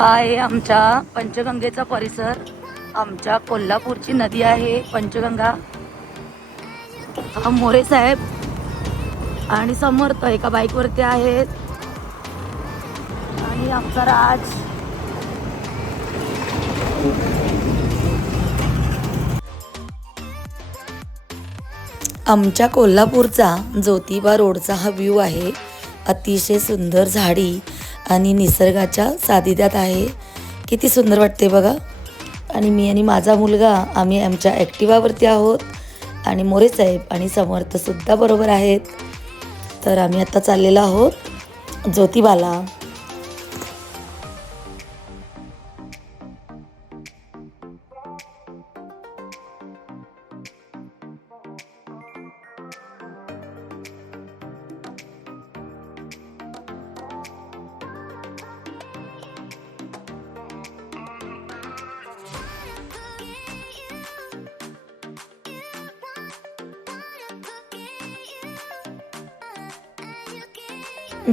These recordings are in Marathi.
हा आहे आमच्या पंचगंगेचा परिसर. आमच्या कोल्हापूरची नदी आहे पंचगंगा. हा मोरे साहेब आणि समर्थ एका बाईकवरती आहेत आणि आमचा राज. आमच्या कोल्हापूरचा ज्योतिबा रोडचा हा व्ह्यू आहे. अतिशय सुंदर झाडी आणि निसर्गाच्या सानिध्यात आहे. किती सुंदर वाटते बघा. आणि मी आणि माझा मुलगा आम्ही आमच्या ॲक्टिवावरती आहोत आणि मोरे साहेब आणि समर्थसुद्धा बरोबर आहेत. तर आम्ही आता चाललेलो आहोत ज्योतिबाला.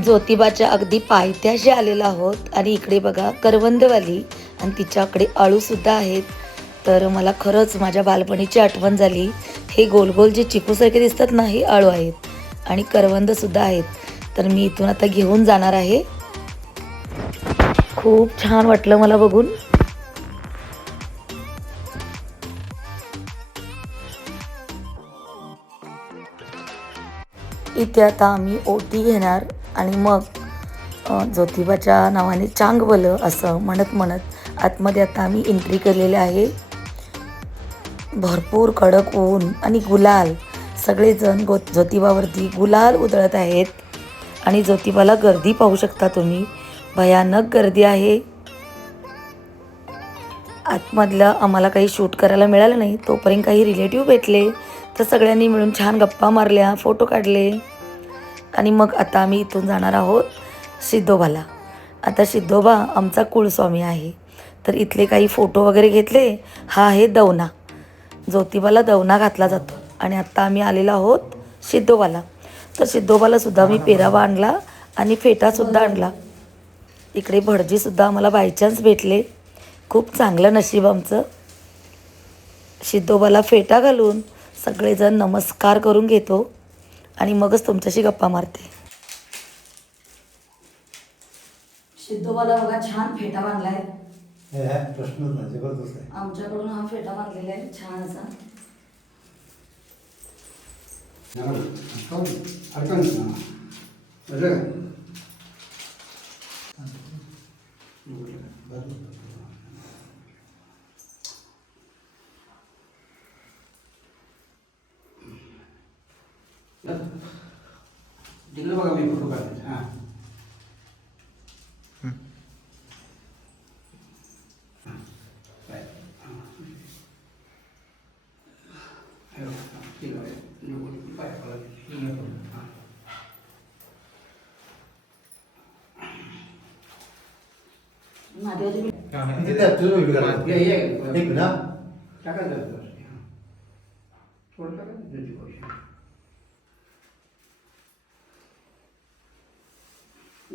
ज्योतिबाच्या अगदी पायथ्याशी आलेलो आहोत आणि इकडे बघा करवंदवाली आणि तिच्याकडे आळूसुद्धा आहेत. तर मला खरंच माझ्या बालपणीची आठवण झाली. हे गोल गोल जे चिकूसारखे दिसतात ना, हे आळू आहेत आणि करवंदसुद्धा आहेत. तर मी इथून आता घेऊन जाणार आहे. खूप छान वाटलं मला बघून. इथे आता आम्ही ओटी घेणार आणि मग ज्योतिबाच्या नावाने चांगवलं असं म्हणत म्हणत आतमध्ये आता आम्ही एंट्री केलेली आहे. भरपूर कडक ऊन आणि गुलाल. सगळेजण ज्योतिबावरती गुलाल उधळत आहेत आणि ज्योतिबाला गर्दी पाहू शकता तुम्ही. भयानक गर्दी आहे. आतमधलं आम्हाला काही शूट करायला मिळालं नाही. तोपर्यंत काही रिलेटिव्ह भेटले तर सगळ्यांनी मिळून छान गप्पा मारल्या, फोटो काढले आणि मग आता आम्ही इथून जाणार आहोत सिद्धोबाला. आता सिद्धोबा आमचा कुलस्वामी आहे. तर इथले काही फोटो वगैरे घेतले. हा आहे दवना. ज्योतिबाला दवना घातला जातो आणि आत्ता आम्ही आलेलो आहोत सिद्धोबाला. तर सिद्धोबालासुद्धा मी पेरावा आणला आणि फेटासुद्धा आणला. इकडे भटजीसुद्धा आम्हाला बायचान्स भेटले. खूप चांगलं नशीब आमचं. सिद्धोबाला फेटा घालून सगळेजण नमस्कार करून घेतो आणि मगच तुमच्याशी गप्पा मारते. सिद्धोबाला बघा छान फेटा बांधलाय. प्रश्नच नाही, जबरदस्त आहे. आमच्याकडून हा फेटा बांधलेला आहे छान असा. दिलं बघा मी फोटो काढले. हां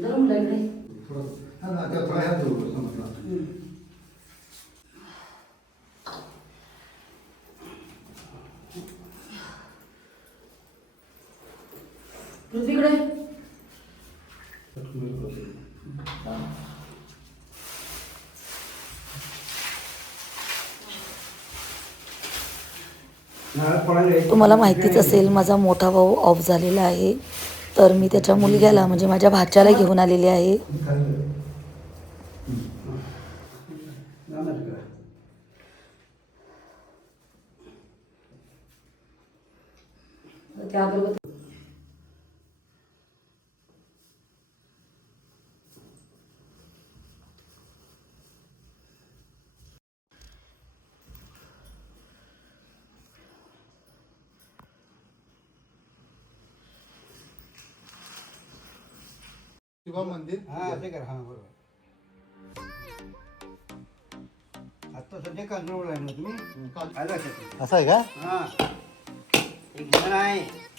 जरूर लागले. पृथ्वीकडे तुम्हाला माहितीच असेल माझा मोठा भाऊ ऑफ झालेला आहे. तर मी त्याच्या मुलग्याला म्हणजे माझ्या भाच्याला घेऊन आलेली आहे. त्याबरोबर शिवा मंदिर. ते करा. हां बरोबर. आता सध्या कांजूरला आहे ना तुम्ही? आला का? असं आहे का? हां. एक जण आहे.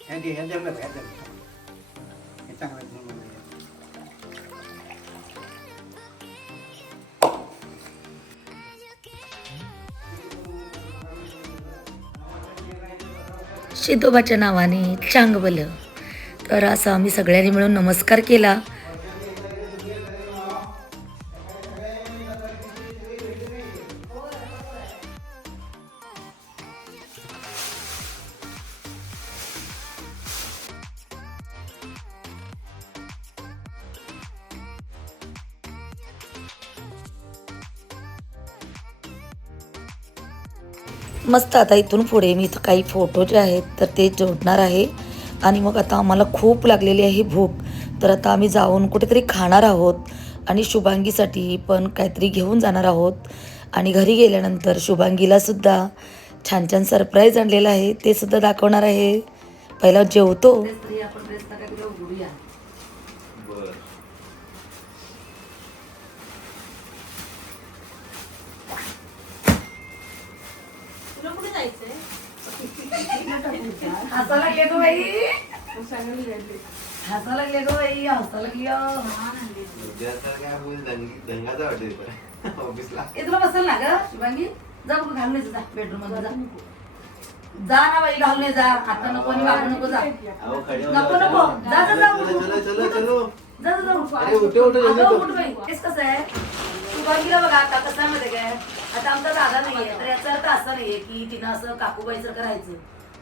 ह्या जमलं हे चांगलं आहे. सिद्धोबाच्या नावाने चांगलं. तर असं आम्ही सगळ्यांनी मिळून नमस्कार केला. मस्त आता इथून पुढे मी इथं काही फोटो जे आहेत तर ते जोडणार आहे. आणि मग आता आम्हाला खूप लागलेली आहे भूक. तर आता आम्ही जाऊन कुठेतरी खाणार आहोत आणि शुभांगीसाठी पण काहीतरी घेऊन जाणार आहोत. आणि घरी गेल्यानंतर शुभांगीला सुद्धा छान छान सरप्राईज आणलेलं आहे, ते सुद्धा दाखवणार आहे. पहिला जेवतो. हसा लागले गो बाई, हसा लागले गो बाई, हसा लागली. तुला बसल ना ग शुभांगी, जा बघ घालून जा बेडरूम मध्ये जा. जा ना बाई घालून जा. आता नको आणि वागू नको. जा नको नको. जा जा जा जा जा. उठ बाई. तेच कसं आहे शुभांगीला बघा आता कसं आहे माहिती काय, आता आमचा दादा नाहीये तर याचा अर्थ असा नाहीये की तिनं असं काकूबाईसारखं राहायचं.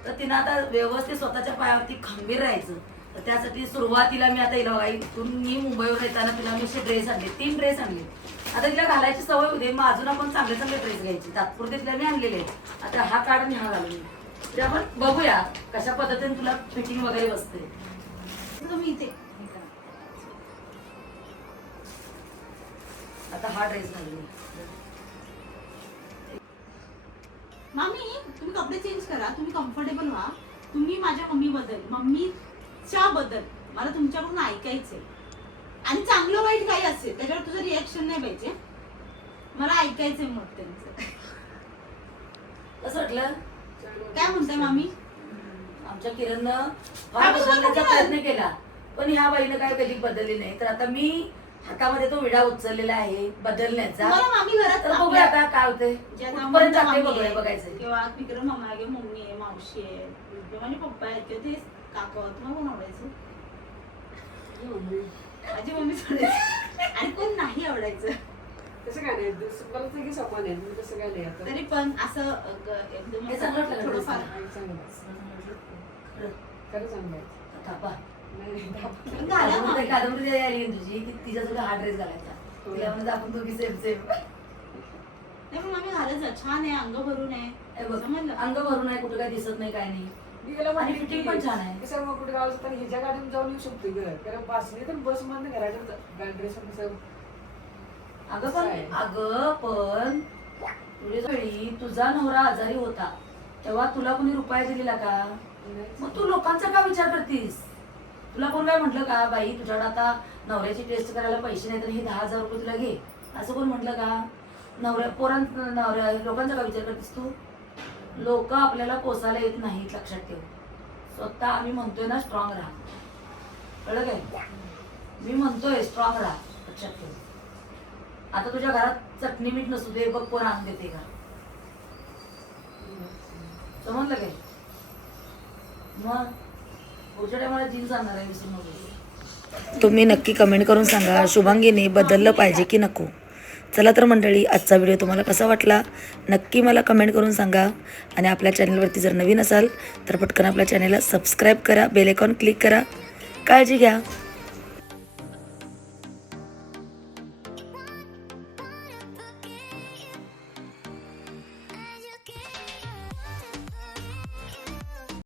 तर तिनं आता व्यवस्थित स्वतःच्या पायावरती खंबीर राहायचं. तर त्यासाठी सुरुवातीला मी आता हिला बघा इथून मी मुंबईवर येताना तिला मी असे ड्रेस आणले, 3 ड्रेस आणले. आता तिला घालायची सवय होते, मग अजून आपण चांगले चांगले ड्रेस घ्यायचे. तात्पुरते तिला मी आणलेले. आता हा काढ आणि हा घालून म्हणजे आपण बघूया कशा पद्धतीने तुला फिटिंग वगैरे बसते. तुम्ही इथे आता हा ड्रेस घालून. मामी तुम्ही कपडे चेंज करा, तुम्ही कम्फर्टेबल व्हा. तुम्ही माझ्या मम्मीच्या बद्दल मला तुमच्याकडून ऐकायचंय. आणि चांगलं वाईट काही असेल त्याच्यावर तुझं रिॲक्शन नाही पाहिजे, मला ऐकायचंय मत त्यांचं. कसं वाटलं? काय म्हणताय मामी? आमच्या किरणनं फार बदलण्याचा प्रयत्न केला पण ह्या बाईनं काय कधी बदलली नाही. तर आता मी हातामध्ये तो विडा उचललेला आहे बदलण्याचा. मला मामी घरात तर बघूया आता काय होतंय. कुठपर्यंत जाते बघूया, बघायचंय. किंवा विक्रम मामा आहे, मम्मी आहे, मावशी आहे, किंवा माझे पप्पा आहेत, किंवा ते काका. तुम्हाला कोण आवडायचं? माझी मम्मी सोडायची. आणि कोण नाही आवडायचं तसं काय नाही, की समान आहे तसं काय नाही. आता तरी पण असं एकदम हे चांगलं वाटलं का? थोडंफार खरं चांगलं आहे. थापा. घाला मामी. कादंबरी आली तुझी की तिच्या सुद्धा हा ड्रेस घालायचा. तिला म्हणजे आपण दोघी सेम सेम. नाही पण आम्ही घालत जा, छान आहे, अंग भरून आहे. हे बघ समजलं? अंग भरून आहे, कुठं काय दिसत नाही काय नाही. मी गेला आणि फिटिंग पण छान आहे. कसं मग कुठे गावाला तर हिच्या गाडीत जाऊन येऊ शकतो घर, कारण बसने तर बस मध्ये घराच्या ड्रेस कसं. अगं पण तुझ्या वेळी तुझा नवरा आजारी होता तेव्हा तुला कोणी रुपया दिलेला का? मग तू लोकांचा का विचार करतीस? तुला कोण काय म्हटलं का बाई तुझ्याकडे आता नवऱ्याची टेस्ट करायला पैसे नाही तर हे 10,000 रुपये तुला घे, असं कोण म्हटलं का? नवऱ्या लोकांचा का विचार करतीस तू? लोक आपल्याला पोसायला येत नाहीत, लक्षात ठेव. स्वतः आम्ही म्हणतोय ना स्ट्रॉंग राहा, कळलं काय? मी म्हणतोय स्ट्रॉंग राहा, लक्षात ठेव. आता तुझ्या घरात चटणी मीठ नसू दे, बघ कोण आणून देते का? समजलं काय? मग पुढच्या टायमाला जीन्स आणणार आहे, विसरू नको. तुम्ही नक्की कमेंट करून सांगा शुभांगीने बदललं पाहिजे की नको. चला तर मंडळी, आजचा व्हिडिओ तुम्हाला कसा वाटला नक्की मला कमेंट करून सांगा. आणि आपल्या चॅनलवरती जर नवीन असाल तर पटकन आपल्या चॅनलला सबस्क्राईब करा, बेल आयकॉन क्लिक करा. काळजी घ्या.